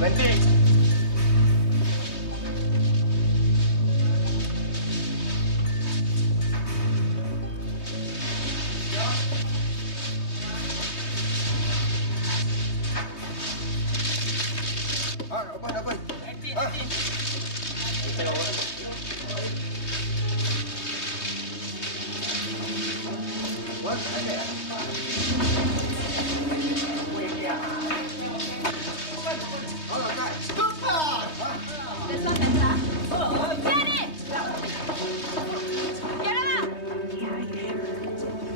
Wendy. Apa?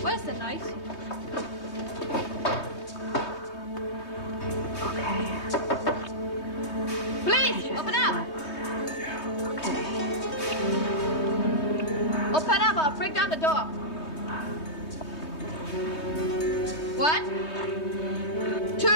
Where's the knife? Please, open up! Open up or break down the door. One, two.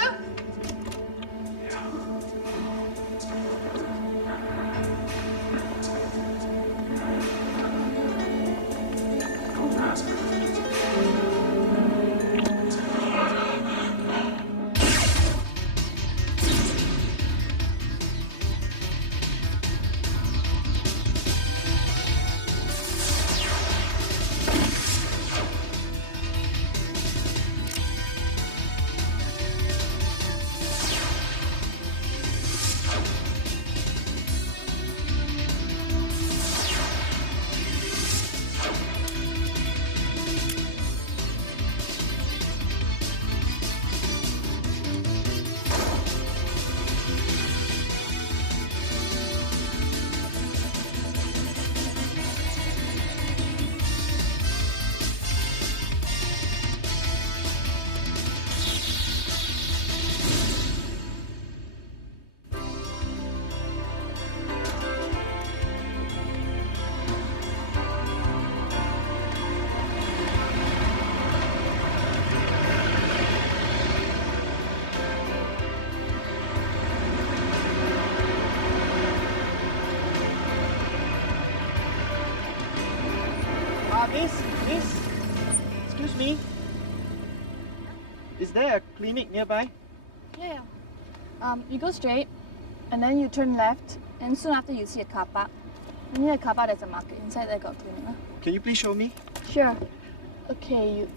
Miss, excuse me. Is there a clinic nearby? Yeah. You go straight, and then you turn left, and soon after you see a car park. And near the car park, there's a market. Inside there got a clinic. Huh? Can you please show me? Sure. Okay, you...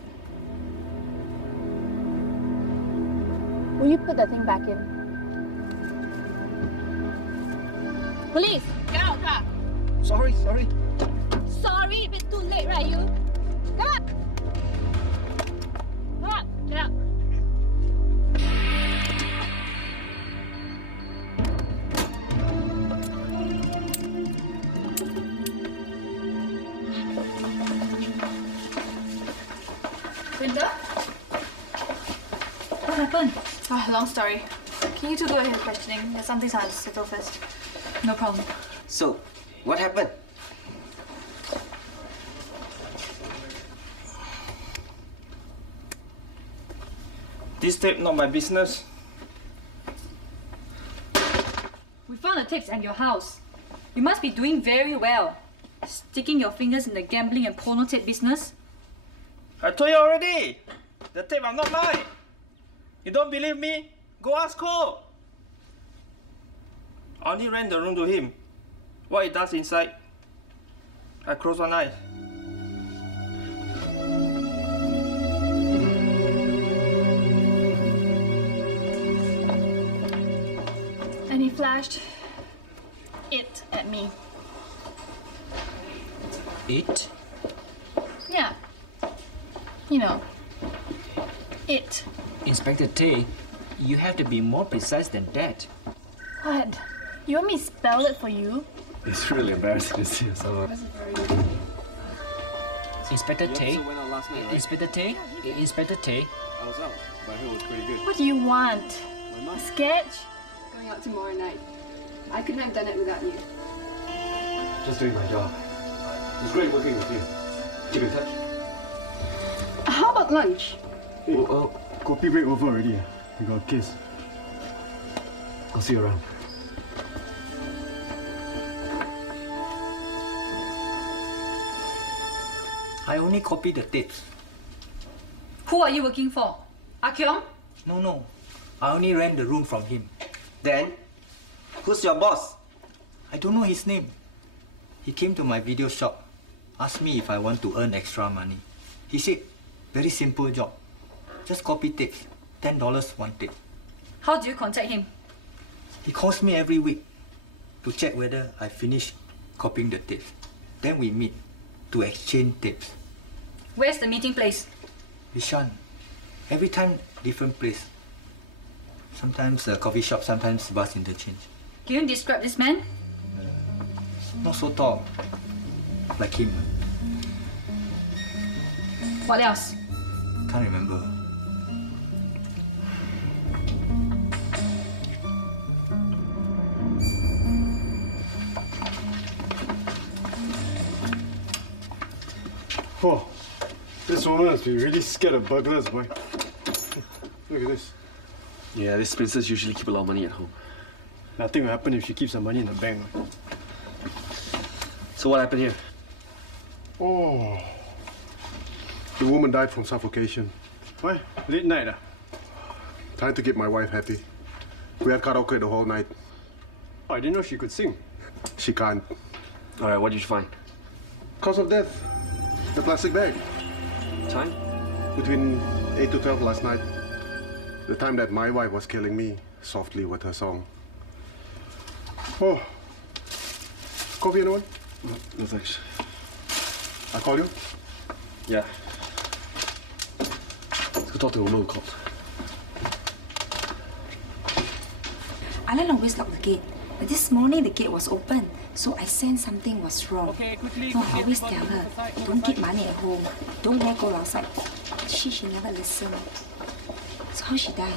Will you put the thing back in? Police! Get out of the car! Sorry. Sorry, a bit too late, right, you? Come on! Come on, get out. Winter? What happened? Oh, long story. Can you two go ahead with questioning? There's some things I have to settle first. No problem. So, what happened? This tape not my business. We found the tapes at your house. You must be doing very well. Sticking your fingers in the gambling and porno tape business. I told you already. The tape are not mine. You don't believe me? Go ask Cole. I only rent the room to him. What he does inside, I close one eye. And he flashed it at me. It? Yeah. You know, it. Inspector Tay, you have to be more precise than that. What? You want me to spell it for you? It's really embarrassing to see someone. Inspector Tay? went out last night, right? Inspector Tay? Inspector Tay? I was out, but I heard it was pretty good. What do you want? My mom. A sketch? Going out tomorrow night. I couldn't have done it without you. Just doing my job. It's great working with you. Keep in touch. How about lunch? Hey, coffee break over already. We got a kiss. I'll see you around. I only copied the tapes. Who are you working for? Ah Kyung? No. I only rent the room from him. Then, Who's your boss? I don't know his name. He came to my video shop, asked me if I want to earn extra money. He said, very simple job. Just copy tapes. $10 one tape. How do you contact him? He calls me every week to check whether I finished copying the tapes. Then we meet to exchange tapes. Where's the meeting place? Bishan. Every time different place. Sometimes a coffee shop, sometimes bus interchange. Can you describe this man? Not so tall. Like him. What else? Can't remember. Oh, this woman must be really scared of burglars, boy. Look at this. Yeah, these spinsters usually keep a lot of money at home. Nothing will happen if she keeps her money in the bank. So what happened here? Oh. The woman died from suffocation. Why? Late night, ah? Trying to keep my wife happy. We had karaoke the whole night. Oh, I didn't know she could sing. She can't. All right, what did you find? Cause of death. The plastic bag. Time? Between 8 to 12 last night. The time that my wife was killing me softly with her song. Oh. Coffee, anyone? No thanks. I call you? Yeah. Let's go talk to the woman who called. Alan always locked the gate, but this morning the gate was open, so I sensed something was wrong. Okay, quickly. No, I always tell her, don't keep money at home, don't let go outside. But she never listened. So how she died?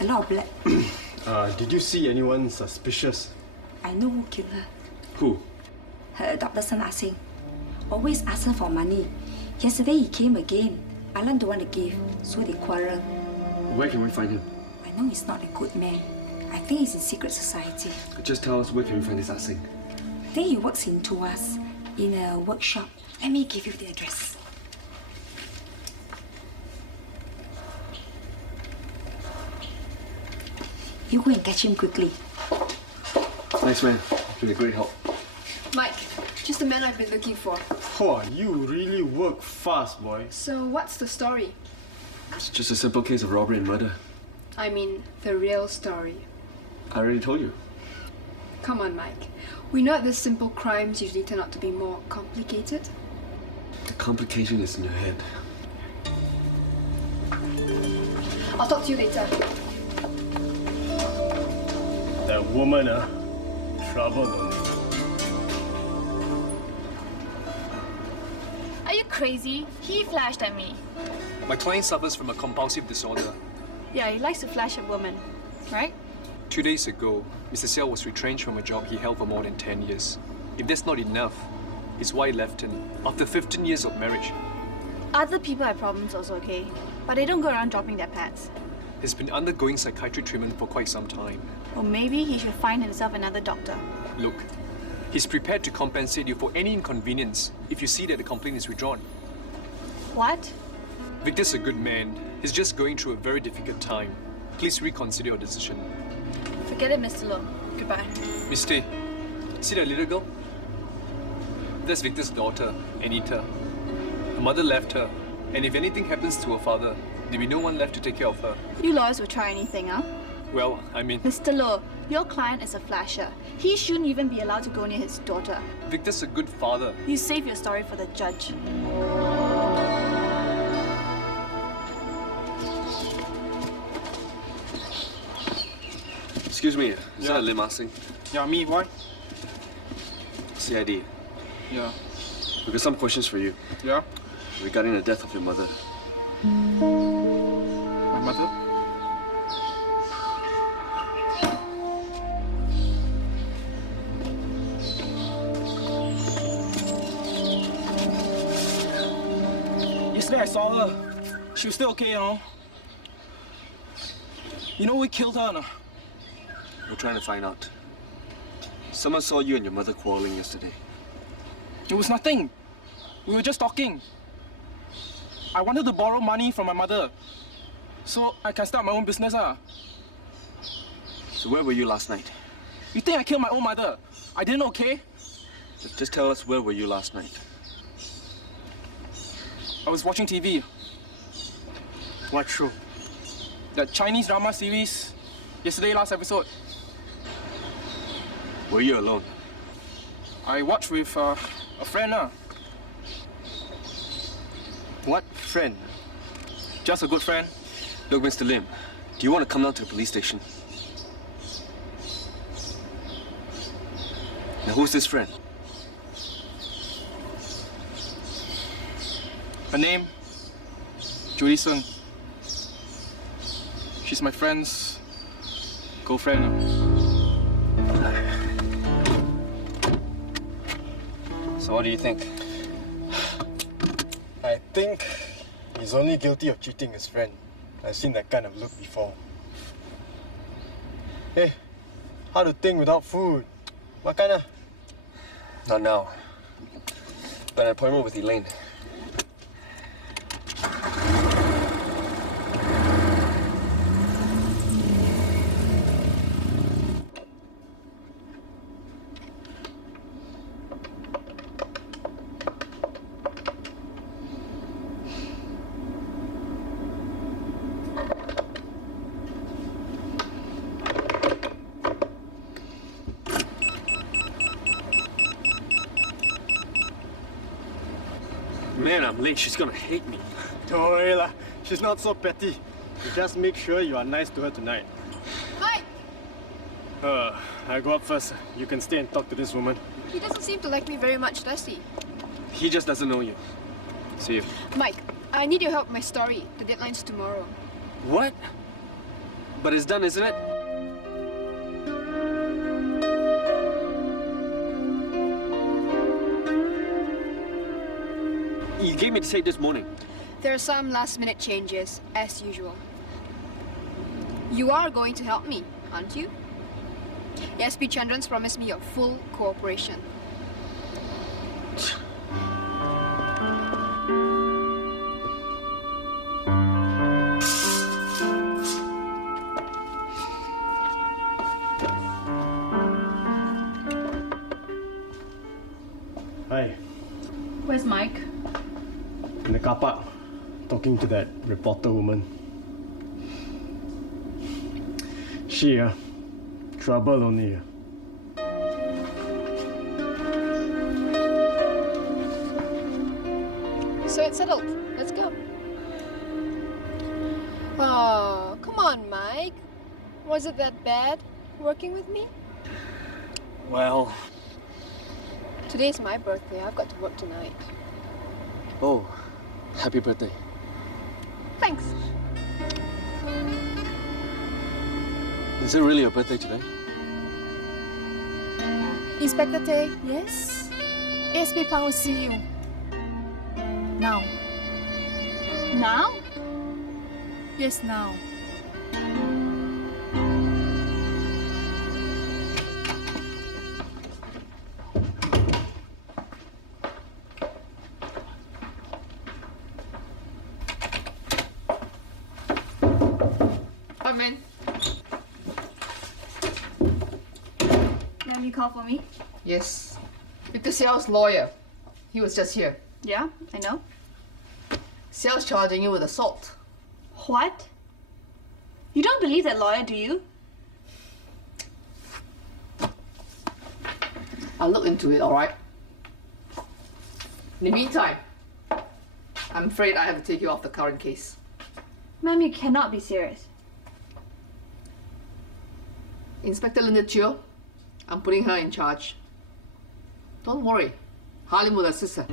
A lot of blood. Did you see anyone suspicious? I know who killed her. Who? Her adopted son Asing. Always ask her for money. Yesterday he came again. Alan don't want to give, so they quarrel. Where can we find him? I know he's not a good man. I think he's in secret society. Just tell us where can we find this Asing. I think he works in Tuas, in a workshop. Let me give you the address. You go and catch him quickly. Thanks, man. You've been a great help. Mike, just the man I've been looking for. Oh, you really work fast, boy. So what's the story? It's just a simple case of robbery and murder. I mean, the real story. I already told you. Come on, Mike. We know that simple crimes usually turn out to be more complicated. The complication is in your head. I'll talk to you later. That woman, trouble on me. Are you crazy? He flashed at me. My client suffers from a compulsive disorder. Yeah, he likes to flash at women, right? 2 days ago, Mr. Seow was retrenched from a job he held for more than 10 years. If that's not enough, his wife left him after 15 years of marriage. Other people have problems also, okay? But they don't go around dropping their pants. He's been undergoing psychiatric treatment for quite some time. Or maybe he should find himself another doctor. Look, he's prepared to compensate you for any inconvenience if you see that the complaint is withdrawn. What? Victor's a good man. He's just going through a very difficult time. Please reconsider your decision. Forget it, Mr. Low. Goodbye. Miss Tay, see that little girl? That's Victor's daughter, Anita. Her mother left her, and if anything happens to her father, there'll be no one left to take care of her. You lawyers will try anything, huh? Well, I mean, Mr. Low, your client is a flasher. He shouldn't even be allowed to go near his daughter. Victor's a good father. You save your story for the judge. Excuse me, is that Halim Asing? Yeah, me, why? CID. Yeah. We've got some questions for you Yeah? regarding the death of your mother. My mother? Yesterday I saw her. She was still okay, you know. You know we killed her, no? We're trying to find out. Someone saw you and your mother quarreling yesterday. It was nothing. We were just talking. I wanted to borrow money from my mother, so I can start my own business. So where were you last night? You think I killed my own mother? I didn't, okay? Just tell us, where were you last night? I was watching TV. What show? That Chinese drama series. Yesterday, last episode. Were you alone? I watched with a friend. What friend? Just a good friend. Look, Mr. Lim, do you want to come down to the police station? Now, who's this friend? Her name, Judy Sun. She's my friend's girlfriend. So what do you think? I think he's only guilty of cheating his friend. I've seen that kind of look before. Hey, how to think without food? What kind of? Not now. Got an appointment with Elaine. Man, I'm late. She's gonna hate me. Don't worry lah. She's not so petty. You just make sure you are nice to her tonight. Mike! I go up first. You can stay and talk to this woman. He doesn't seem to like me very much, does he? He just doesn't know you. See you. Mike, I need your help with my story. The deadline's tomorrow. What? But it's done, isn't it? You gave me the tape this morning. There are some last-minute changes, as usual. You are going to help me, aren't you? SP Chandran's promised me your full cooperation. Hi. Where's Mike? In the car park, talking to that reporter woman. She, trouble only. So it's settled. Let's go. Oh, come on, Mike. Was it that bad working with me? Well... Today's my birthday. I've got to work tonight. Oh, happy birthday. Thanks. Is it really your birthday today? Inspector Tay, yes? ASP Pang will see you. Now. Now? Yes, now. Come in. Ma'am, you call for me? Yes. Victor Xiao's lawyer. He was just here. Yeah, I know. Xiao's charging you with assault. What? You don't believe that lawyer, do you? I'll look into it, alright? In the meantime, I'm afraid I have to take you off the current case. Ma'am, you cannot be serious. Inspector Linda Chio, I'm putting her in charge. Don't worry, Halim will assist her.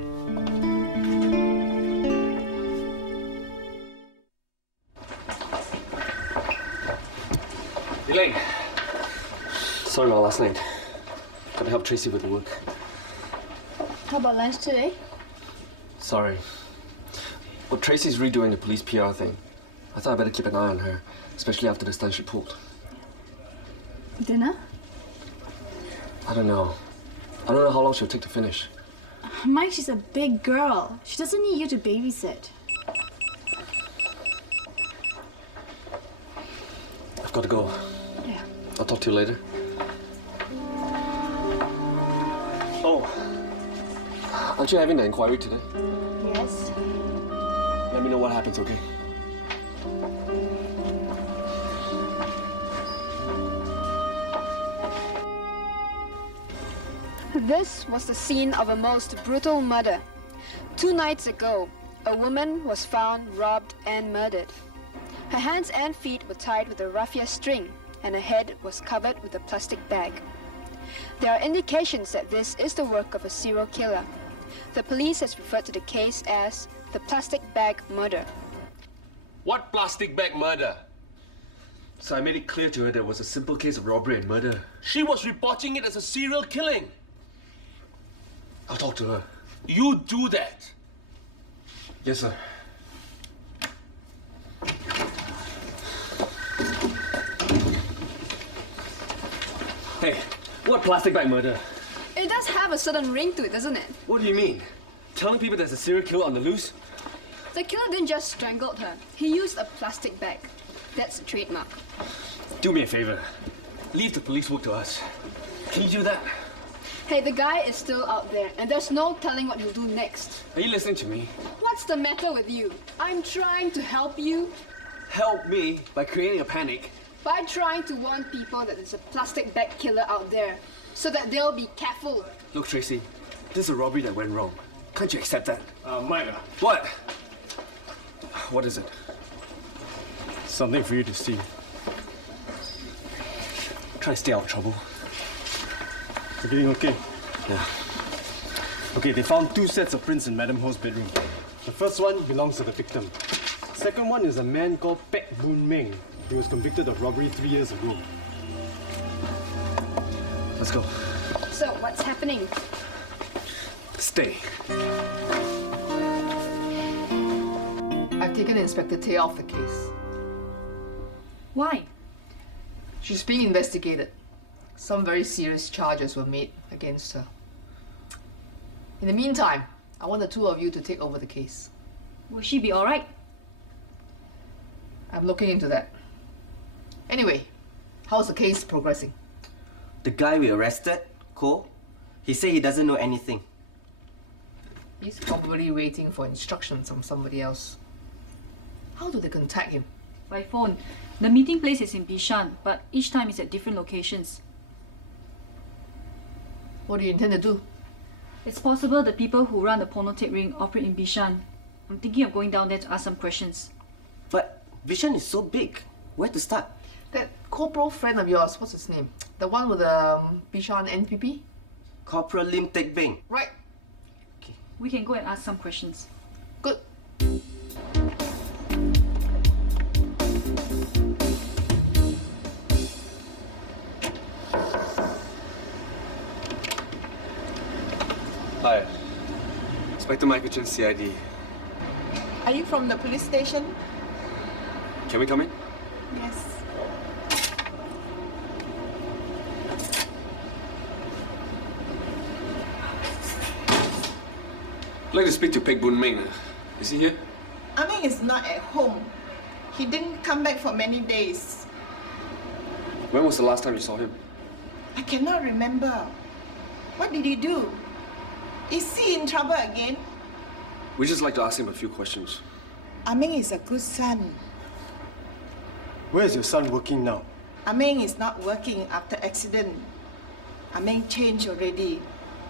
Elaine! Sorry about last night. Gotta help Tracy with the work. How about lunch today? Sorry. Well, Tracy's redoing the police PR thing. I thought I'd better keep an eye on her, especially after the stunt she pulled. Dinner? I don't know. I don't know how long she'll take to finish. Mike, she's a big girl. She doesn't need you to babysit. I've got to go. Yeah. I'll talk to you later. So, aren't you having the inquiry today? Yes. Let me know what happens, okay? This was the scene of a most brutal murder. 2 nights ago, a woman was found robbed and murdered. Her hands and feet were tied with a raffia string, and her head was covered with a plastic bag. There are indications that this is the work of a serial killer. The police has referred to the case as the plastic bag murder. What plastic bag murder? So I made it clear to her that it was a simple case of robbery and murder. She was reporting it as a serial killing. I'll talk to her. You do that. Yes, sir. Hey, what plastic bag murder? It does have a certain ring to it, doesn't it? What do you mean? Telling people there's a serial killer on the loose? The killer didn't just strangle her. He used a plastic bag. That's a trademark. Do me a favor. Leave the police work to us. Can you do that? Hey, the guy is still out there, and there's no telling what he'll do next. Are you listening to me? What's the matter with you? I'm trying to help you Help me by creating a panic. by trying to warn people that there's a plastic bag killer out there, so that they'll be careful. Look, Tracy, this is a robbery that went wrong. Can't you accept that? Mike, What? What is it? something for you to see. Try to stay out of trouble. Everything okay? Yeah. Okay, they found 2 sets of prints in Madam Ho's bedroom. The first one belongs to the victim. Second one is a man called Pek Boon Meng. He was convicted of robbery 3 years ago. Let's go. So, what's happening? Stay. I've taken Inspector Tay off the case. Why? She's being investigated. Some very serious charges were made against her. In the meantime, I want the 2 of you to take over the case. Will she be alright? I'm looking into that. Anyway, how's the case progressing? The guy we arrested, Ko, he said he doesn't know anything. He's probably waiting for instructions from somebody else. How do they contact him? By phone. The meeting place is in Bishan, but each time is at different locations. What do you intend to do? It's possible the people who run the porno tape ring operate in Bishan. I'm thinking of going down there to ask some questions. But Vision is so big. Where to start? That corporal friend of yours, what's his name? The one with the Bishan NPP? Corporal Lim Tek Beng. Right. We can go and ask some questions. Good. Hi. Inspector Michael Chen, CID. Are you from the police station? Can we come in? Yes. I'd like to speak to Pek Boon Meng. Is he here? Aming is not at home. He didn't come back for many days. When was the last time you saw him? I cannot remember. What did he do? Is he in trouble again? We'd just like to ask him a few questions. Aming is a good son. Where is your son working now? Aming is not working after accident. Aming changed already.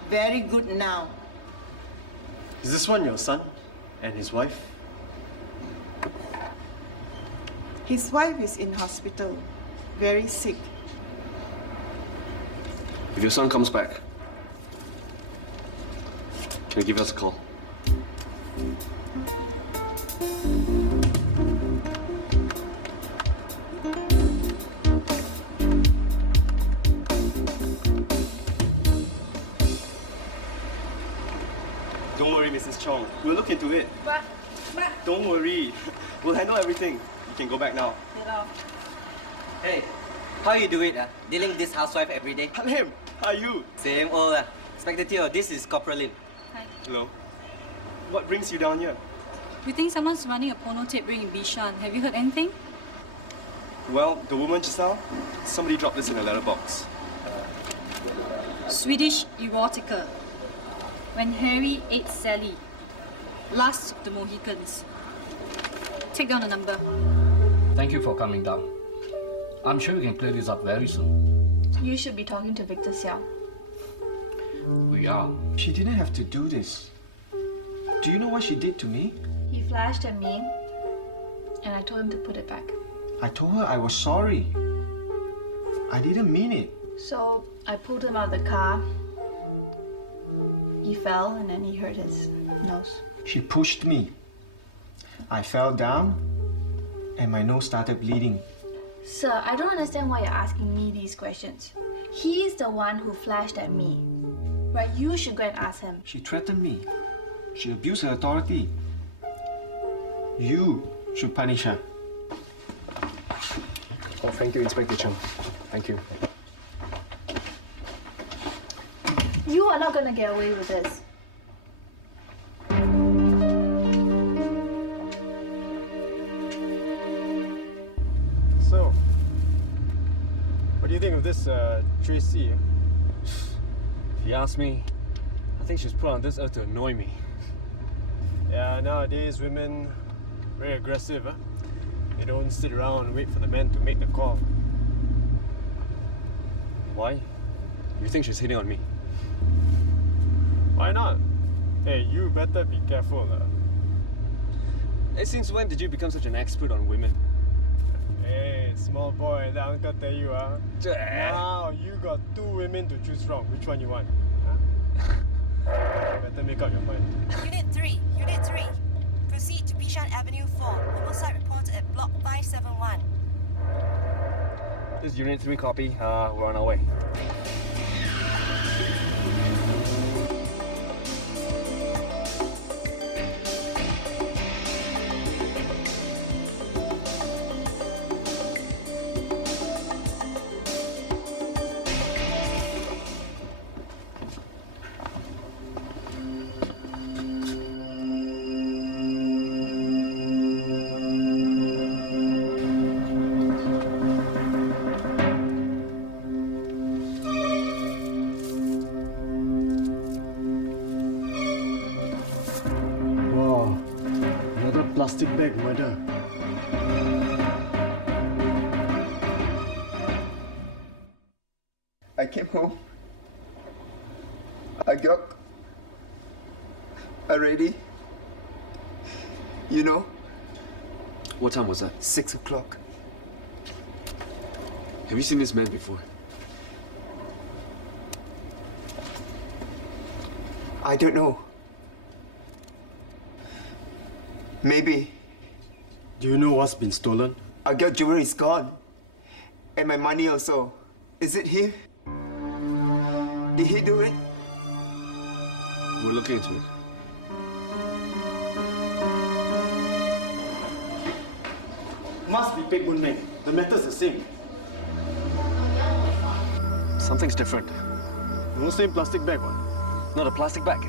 Very good now. Is this one your son and his wife? His wife is in hospital. Very sick. If your son comes back, can you give us a call? Don't worry, Mrs. Chong. We'll look into it. But Don't worry. We'll handle everything. You can go back now. Hey, how you do it? Dealing with this housewife every day? Halim, how are you? Same old. Inspector Teo, this is Corporal Lim. Hi. Hello. What brings you down here? We think someone's running a porno tape ring in Bishan. Have you heard anything? Well, the woman just now, somebody dropped this in a letterbox. Swedish erotica. when Harry ate Sally. Last of the Mohicans. Take down the number. Thank you for coming down. I'm sure we can clear this up very soon. You should be talking to Victor Xiao. We are. She didn't have to do this. Do you know what she did to me? He flashed at me, and I told him to put it back. I told her I was sorry. I didn't mean it. So I pulled him out of the car. He fell, and then he hurt his nose. She pushed me. I fell down, and my nose started bleeding. Sir, I don't understand why you're asking me these questions. He's the one who flashed at me. Right, you should go and ask him. She threatened me. She abused her authority. You should punish her. Oh, thank you, Inspector Chen. Thank you. You are not gonna get away with this. So, what do you think of this Tracy? If you ask me, I think she's put on this earth to annoy me. Yeah, nowadays women very aggressive. Huh? They don't sit around and wait for the men to make the call. Why? You think she's hitting on me? Why not? Hey, you better be careful. Hey, since when did you become such an expert on women? Hey, small boy, let uncle tell you, now you got 2 women to choose from. Which one you want? Huh? Better make up your mind. Unit 3, Unit 3. Proceed to Bishan Avenue 4. Homicide reported at Block 571. This is Unit 3 copy. We're on our way. Wow, another plastic bag murder. I came home. I got ready. You know, What time was that? 6 o'clock. Have you seen this man before? I don't know. Maybe. Do you know what's been stolen? I got jewelry is gone. And my money also. Is it him? Did he do it? We're looking into it. Must be Pek Mun Meng. The matter's the same. Something's different. No same plastic bag one. Not a plastic bag.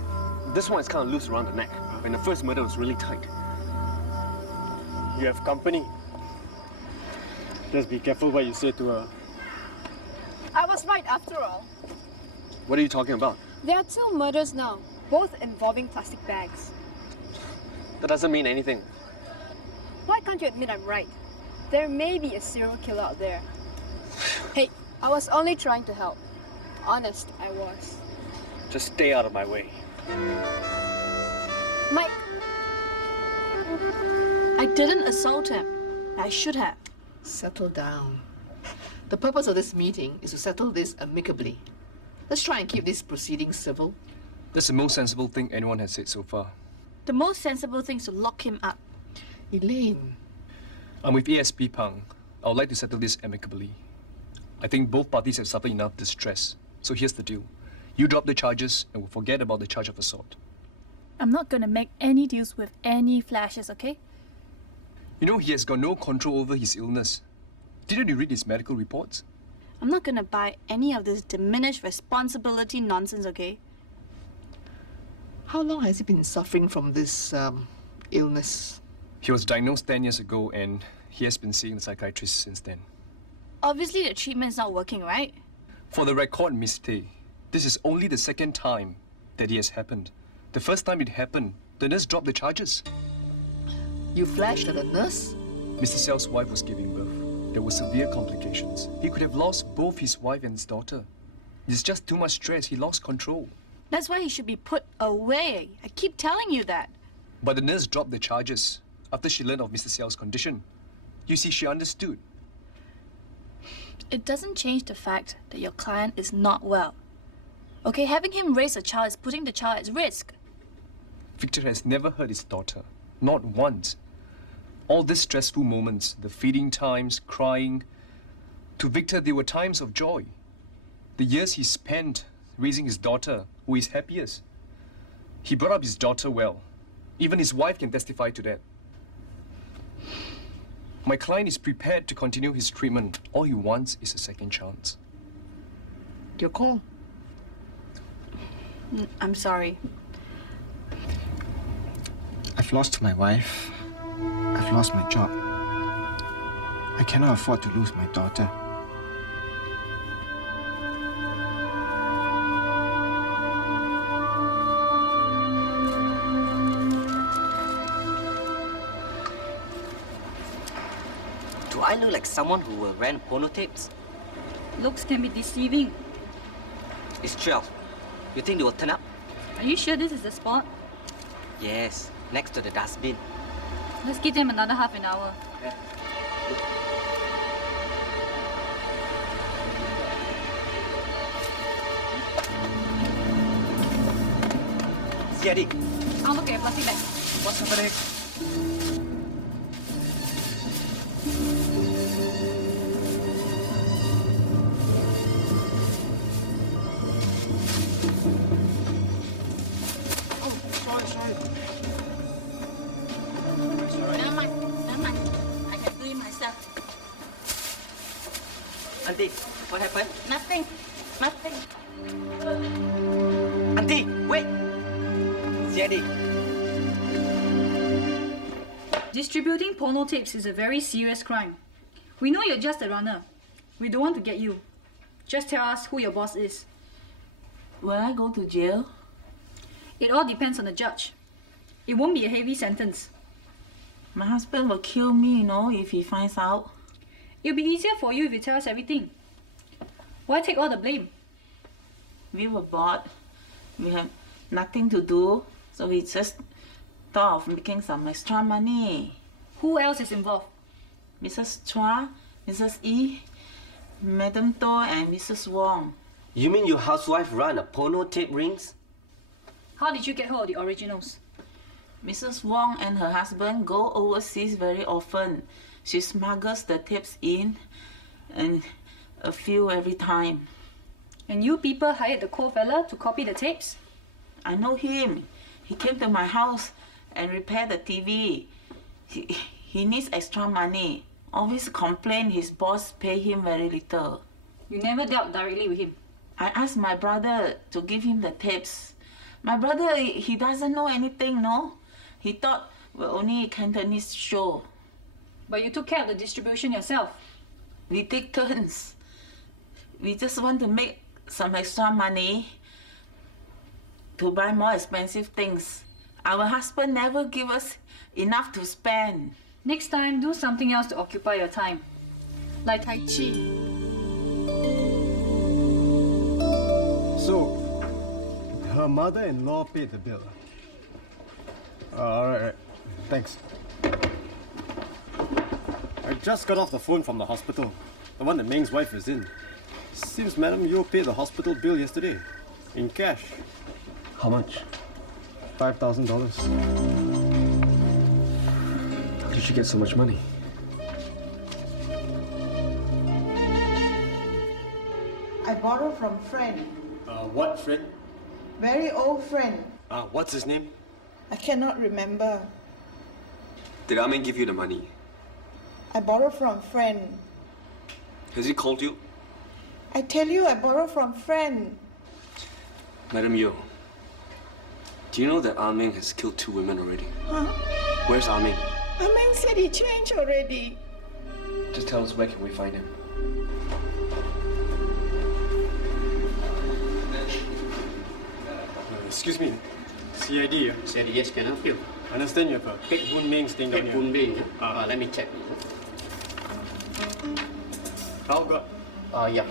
This one is kind of loose around the neck. And the first murder was really tight. You have company. Just be careful what you say to her. I was right after all. What are you talking about? There are 2 murders now, both involving plastic bags. That doesn't mean anything. Why can't you admit I'm right? There may be a serial killer out there. Hey, I was only trying to help. Honest, I was. Just stay out of my way. Mike, I didn't assault him. I should have. Settle down. The purpose of this meeting is to settle this amicably. Let's try and keep these proceedings civil. That's the most sensible thing anyone has said so far. The most sensible thing is to lock him up. Elaine. I'm with ASP Pang. I would like to settle this amicably. I think both parties have suffered enough distress. So here's the deal. You drop the charges and we'll forget about the charge of assault. I'm not gonna make any deals with any flashes, okay? You know, he has got no control over his illness. Didn't you read his medical reports? I'm not gonna buy any of this diminished responsibility nonsense, okay? How long has he been suffering from this illness? He was diagnosed 10 years ago and he has been seeing the psychiatrist since then. Obviously the treatment's not working, right? For the record, Miss Tay, this is only the second time that it has happened. The first time it happened, the nurse dropped the charges. You flashed at the nurse? Mr. Xiao's wife was giving birth. There were severe complications. He could have lost both his wife and his daughter. It's just too much stress. He lost control. That's why he should be put away. I keep telling you that. But the nurse dropped the charges after she learned of Mr. Xiao's condition. You see, she understood. It doesn't change the fact that your client is not well. Okay, having him raise a child is putting the child at risk. Victor has never hurt his daughter. Not once. All these stressful moments, the feeding times, crying, to Victor, they were times of joy. The years he spent raising his daughter were his happiest. He brought up his daughter well. Even his wife can testify to that. My client is prepared to continue his treatment. All he wants is a second chance. Your call. I'm sorry. I've lost my wife. I've lost my job. I cannot afford to lose my daughter. Do I look like someone who will rent porno tapes? Looks can be deceiving. It's 12. You think they will turn up? Are you sure this is the spot? Yes, next to the dustbin. Let's give them another half an hour. Siadi, I'll look at your plastic bag. What's happening? I can do it myself. Auntie, what happened? Nothing. Nothing. Auntie, wait! Siadi. Distributing porno tapes is a very serious crime. We know you're just a runner. We don't want to get you. Just tell us who your boss is. Will I go to jail? It all depends on the judge. It won't be a heavy sentence. My husband will kill me, if he finds out. It'll be easier for you if you tell us everything. Why take all the blame? We were bored. We have nothing to do, so we just thought of making some extra money. Who else is involved? Mrs. Chua, Mrs. E, Madam To, and Mrs. Wong. You mean your housewife run a porno tape rings? How did you get hold of the originals? Mrs. Wong and her husband go overseas very often. She smuggles the tapes in, and a few every time. And you people hired the coal fella to copy the tapes? I know him. He came to my house and repaired the TV. He needs extra money. Always complain his boss pay him very little. You never dealt directly with him? I asked my brother to give him the tapes. My brother, he doesn't know anything, no? He thought we're only a Cantonese show. But you took care of the distribution yourself. We take turns. We just want to make some extra money to buy more expensive things. Our husband never give us enough to spend. Next time, do something else to occupy your time. Like Tai Chi. So, her mother-in-law paid the bill. Alright. Thanks. I just got off the phone from the hospital. The one that Ming's wife is in. Seems Madam Yo paid the hospital bill yesterday. In cash. How much? $5,000. How did you get so much money? I borrow from friend. What friend? Very old friend. What's his name? I cannot remember. Did Amin give you the money? I borrow from friend. Has he called you? I tell you, I borrow from friend. Madam Yo, do you know that Amin has killed 2 women already? Huh? Where's Amin? Amin said he changed already. Just tell us where can we find him. Excuse me. CID. CID, yes, can I help you? I understand you have a Pek Boon Meng staying down Pek here. Boon Meng, let me check. How got? Yeah.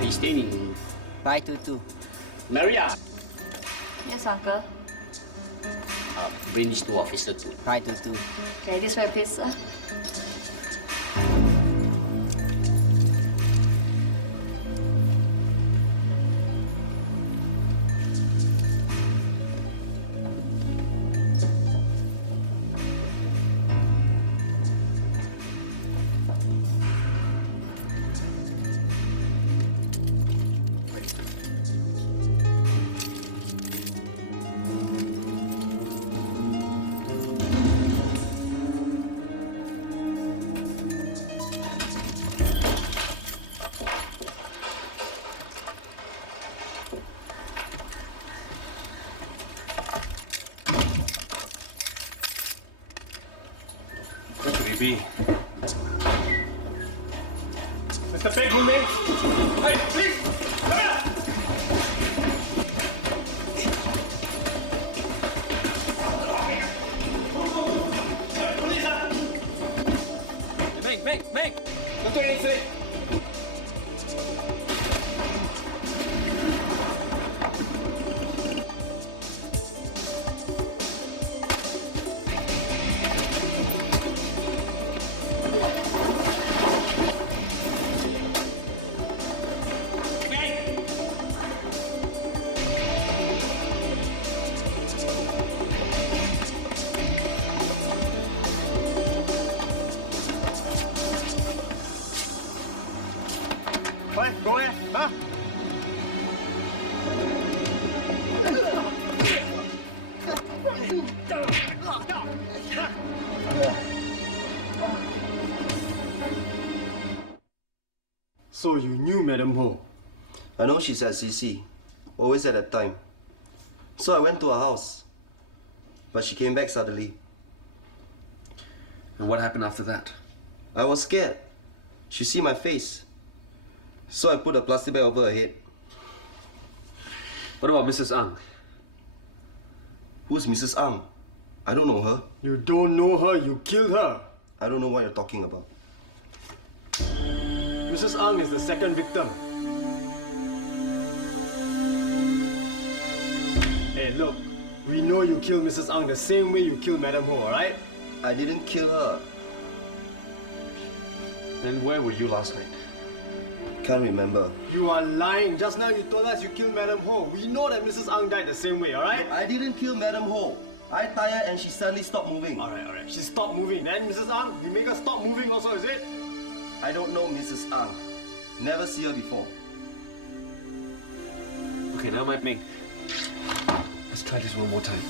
He's staying in... 522. Maria! Yes, uncle. Bring these two officers too. 522. Okay, this way, please, sir. Baby. Mr. Pek Boon Meng! Hey, please! Come here! Meng! Don't do anything! Thôi, go ahead, hả? So you knew Madam Ho? I know she's at CC, always at that time. So I went to her house, but she came back suddenly. And what happened after that? I was scared. She see my face. So I put a plastic bag over her head. What about Mrs. Ang? Who's Mrs. Ang? I don't know her. You don't know her, you killed her. I don't know what you're talking about. Mrs. Ang is the second victim. Hey, look. We know you killed Mrs. Ang the same way you killed Madam Ho, alright? I didn't kill her. Then where were you last night? Can't remember. You are lying. Just now you told us you killed Madam Ho. We know that Mrs. Ang died the same way, alright? I didn't kill Madam Ho. I tied her and she suddenly stopped moving. Alright. She stopped moving. Then Mrs. Ang, you make her stop moving also, is it? I don't know Mrs. Ang. Never see her before. Okay, now my Meng. Let's try this one more time.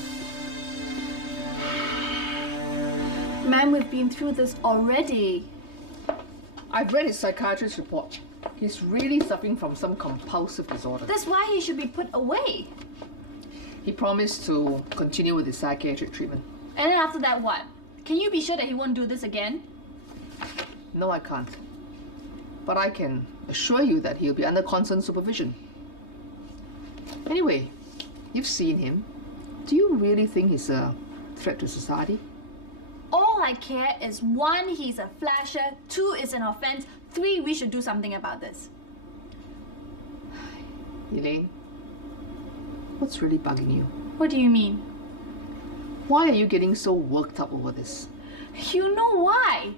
Ma'am, we've been through this already. I've read his psychiatrist's report. He's really suffering from some compulsive disorder. That's why he should be put away. He promised to continue with his psychiatric treatment. And then after that, what? Can you be sure that he won't do this again? No, I can't. But I can assure you that he'll be under constant supervision. Anyway, you've seen him. Do you really think he's a threat to society? All I care is 1, he's a flasher, 2, it's an offense, 3, we should do something about this. Elaine, what's really bugging you? What do you mean? Why are you getting so worked up over this? You know why?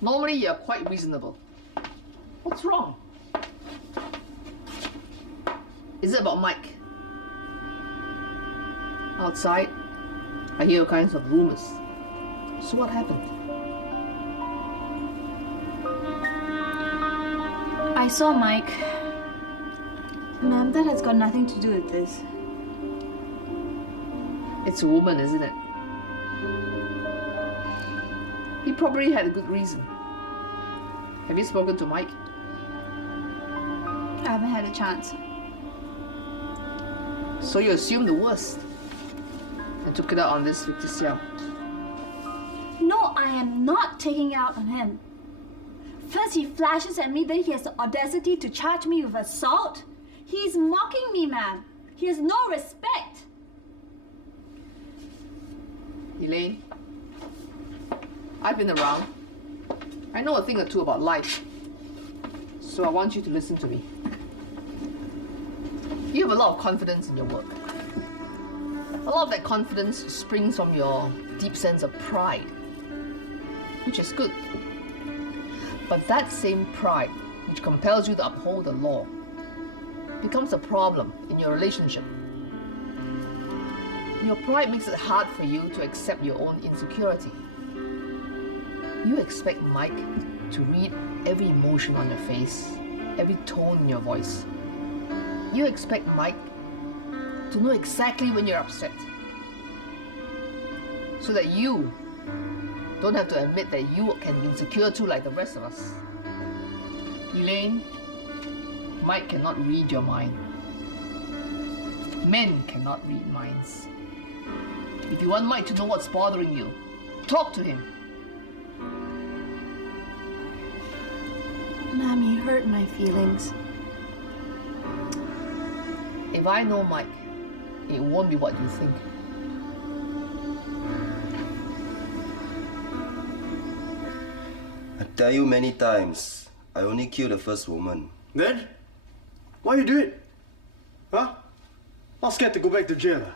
Normally you're quite reasonable. What's wrong? Is it about Mike? Outside, I hear all kinds of rumors. So what happened? I saw Mike. Ma'am, that has got nothing to do with this. It's a woman, isn't it? He probably had a good reason. Have you spoken to Mike? I haven't had a chance. So you assumed the worst and took it out on this Victor Xiao. No, I am not taking it out on him. First he flashes at me, then he has the audacity to charge me with assault. He's mocking me, ma'am. He has no respect. Elaine, I've been around. I know a thing or two about life. So I want you to listen to me. You have a lot of confidence in your work. A lot of that confidence springs from your deep sense of pride, which is good. But that same pride, which compels you to uphold the law, becomes a problem in your relationship. Your pride makes it hard for you to accept your own insecurity. You expect Mike to read every emotion on your face, every tone in your voice. You expect Mike to know exactly when you're upset, so that you don't have to admit that you can be insecure too like the rest of us. Elaine, Mike cannot read your mind. Men cannot read minds. If you want Mike to know what's bothering you, talk to him. Mommy hurt my feelings. If I know Mike, it won't be what you think. I tell you many times, I only killed the first woman. Then? Why you do it? Huh? Not scared to go back to jail, ah?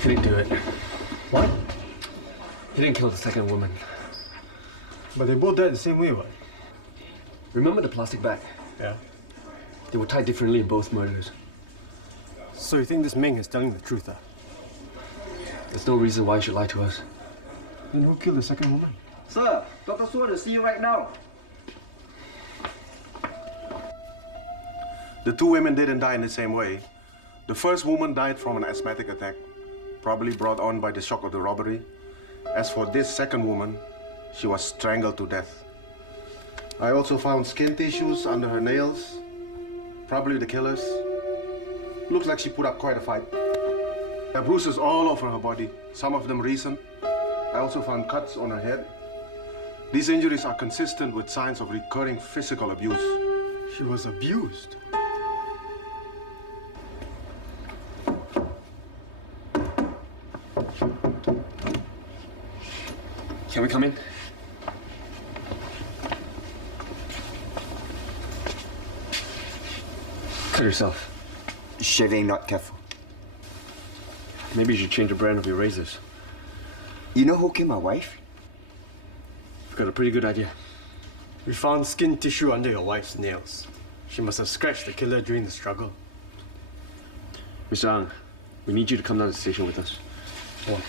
He didn't do it. What? He didn't kill the second woman. But they both died the same way, what? Remember the plastic bag? Yeah. They were tied differently in both murders. So you think this Meng is telling the truth, ah? There's no reason why he should lie to us. Then who killed the second woman? Sir, Dr. Su wants to see you right now. The two women didn't die in the same way. The first woman died from an asthmatic attack, probably brought on by the shock of the robbery. As for this second woman, she was strangled to death. I also found skin tissues under her nails, probably the killer's. Looks like she put up quite a fight. There are bruises all over her body, some of them recent. I also found cuts on her head. These injuries are consistent with signs of recurring physical abuse. She was abused? Can we come in? Cut yourself. Shaving not careful. Maybe you should change the brand of your razors. You know who killed my wife? I've got a pretty good idea. We found skin tissue under your wife's nails. She must have scratched the killer during the struggle. Mr. Ang, we need you to come down to the station with us. What?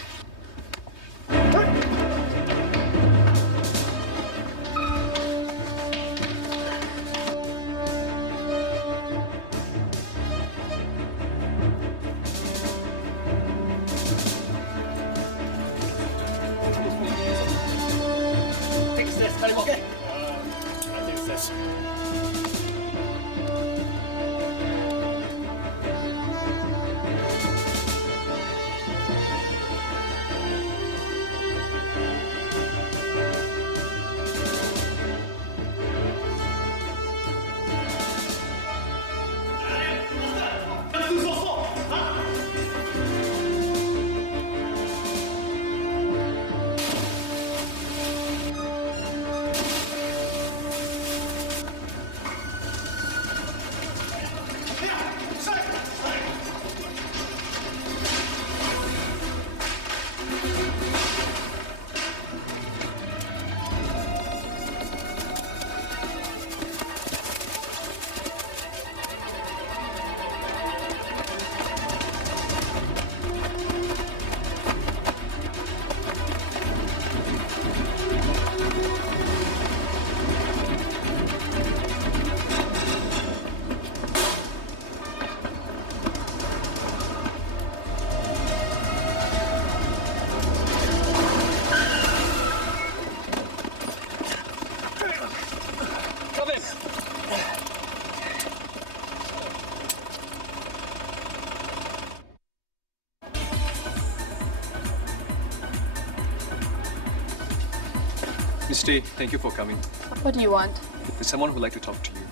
Miss Tay, thank you for coming. What do you want? There's someone who'd like to talk to you.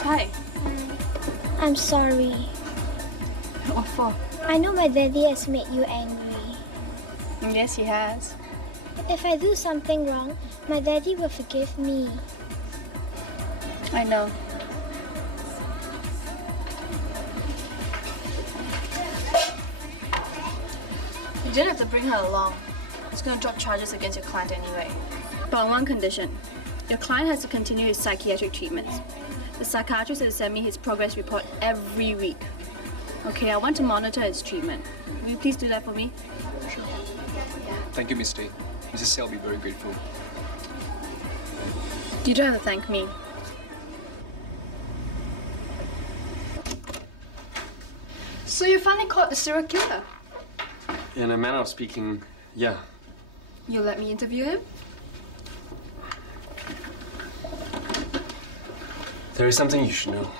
Hi. I'm sorry. What for? I know my daddy has made you angry. Yes, he has. If I do something wrong, my daddy will forgive me. I know. You didn't have to bring her along. It's going to drop charges against your client anyway. But on one condition. Your client has to continue his psychiatric treatments. The psychiatrist has to send me his progress report every week. Okay, I want to monitor his treatment. Will you please do that for me? Sure. Thank you, Miss Tay. Mrs. Say will be very grateful. You don't have to thank me. So you finally caught the serial killer? In a manner of speaking, yeah. You let me interview him? There is something you should know.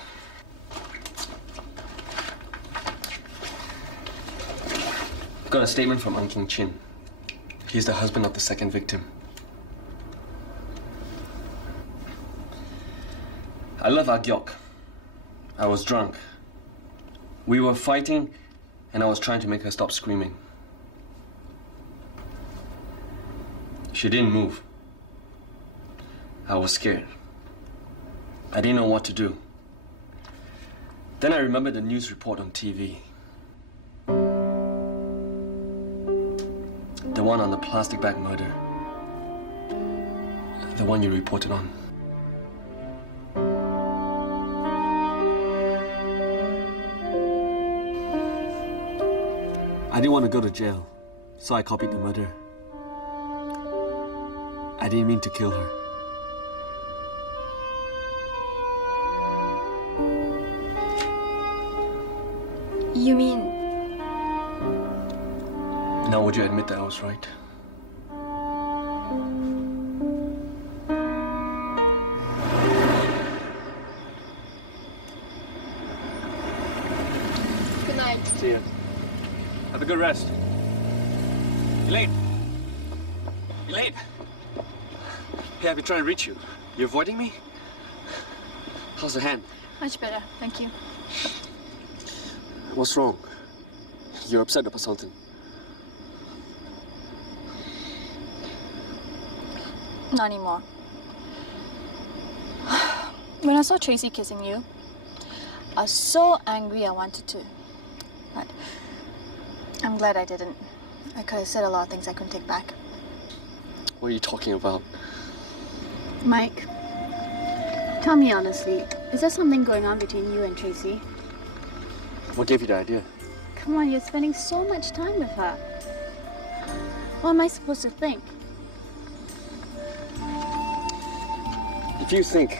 I've got a statement from Ang King Chin. He's the husband of the second victim. I love Agyok. I was drunk. We were fighting, and I was trying to make her stop screaming. She didn't move. I was scared. I didn't know what to do. Then I remembered the news report on TV. The one on the plastic bag murder. The one you reported on. I didn't want to go to jail, so I copied the murder. I didn't mean to kill her. You mean... Now would you admit that I was right? Good night. See ya. Have a good rest. Elaine! Elaine! Hey, I've been trying to reach you. You avoiding me? How's the hand? Much better, thank you. What's wrong? You're upset about something. Not anymore. When I saw Tracy kissing you, I was so angry I wanted to. But I'm glad I didn't. I could have said a lot of things I couldn't take back. What are you talking about? Mike, tell me honestly, is there something going on between you and Tracy? What gave you the idea? Come on, you're spending so much time with her. What am I supposed to think? If you think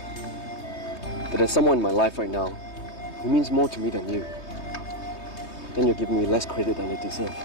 that there's someone in my life right now who means more to me than you, then you're giving me less credit than you deserve.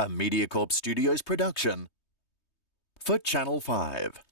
A Mediacorp Studios production for Channel 5.